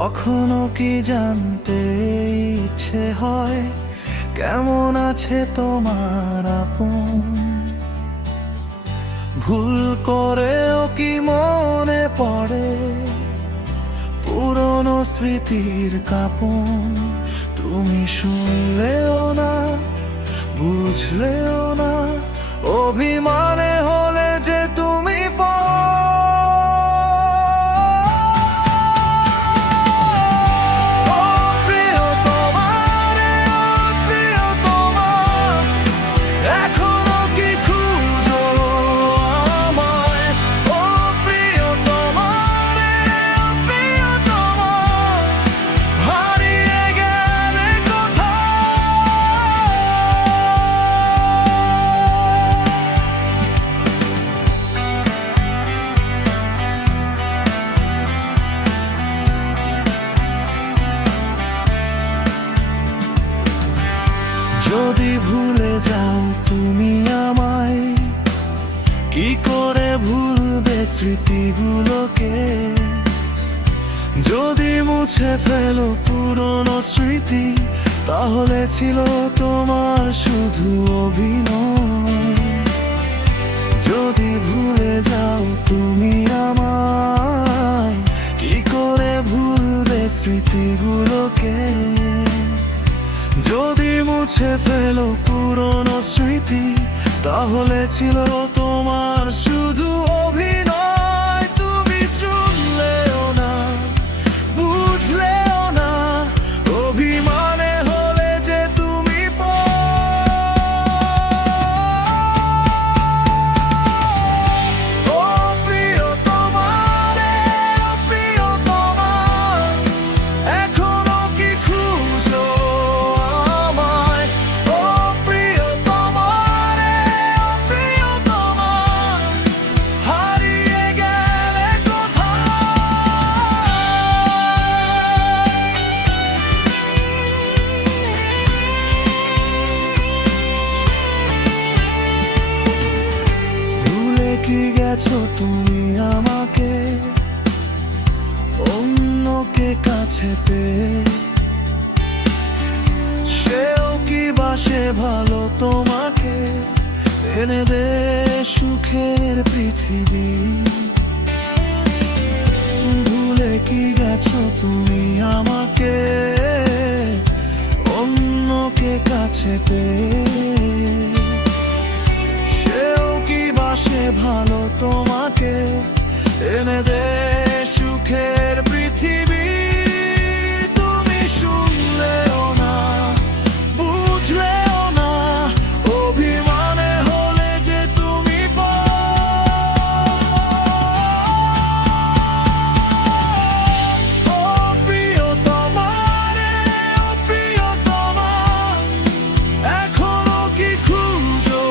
কখনো কি জানতে ইচ্ছে হয় কেমন আছে তোমার আপন? ভুল করেও কি মনে পড়ে পুরনো স্মৃতির কাঁপন? তুমি শুনলেও না, বুঝলেও না, অভিমানে হলে যে তুমি যদি ভুলে যাও তুমি আমায়, কি করে ভুলবে স্মৃতিগুলোকে? যদি মুছে ফেলো পুরনো স্মৃতি, তাহলে ছিল তোমার শুধু অভিনয়। যদি ভুলে যাও তুমি আমায়, কি করে ভুলবে স্মৃতিগুলোকে? যদি মুছে ফেলো পুরনো স্মৃতি, তাহলে ছিল তোমার শুধু অভিনয়। তুমি শুনলেও না, বুঝলেও না, অভিমানে হলে যে তুমি ও প্রিয়তমা রে, ও প্রিয়তমা, এখনো কি খুঁজো? কি গেছো তুমি আমাকে অন্যকে কাছে পেয়ে? সেও কি বাসে ভালো তোমাকে, এনে দে সুখের পৃথিবী? ভুলে কি গেছো তুমি আমাকে অন্যকে কাছে পেয়ে? সে ভালো তোমাকে, এনে দে সুখের পৃথিবী। তুমি শুনলেও না, বুঝলেও না, অভিমানে হলে যে তুমি ও প্রিয়তমা রে, ও প্রিয়তমা, এখনো কি খুঁজো?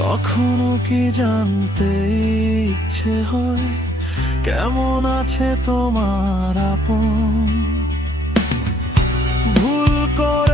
কখনো কি জানতে ইচ্ছে হয় কেমন আছে তোমার আপন? ভুল করে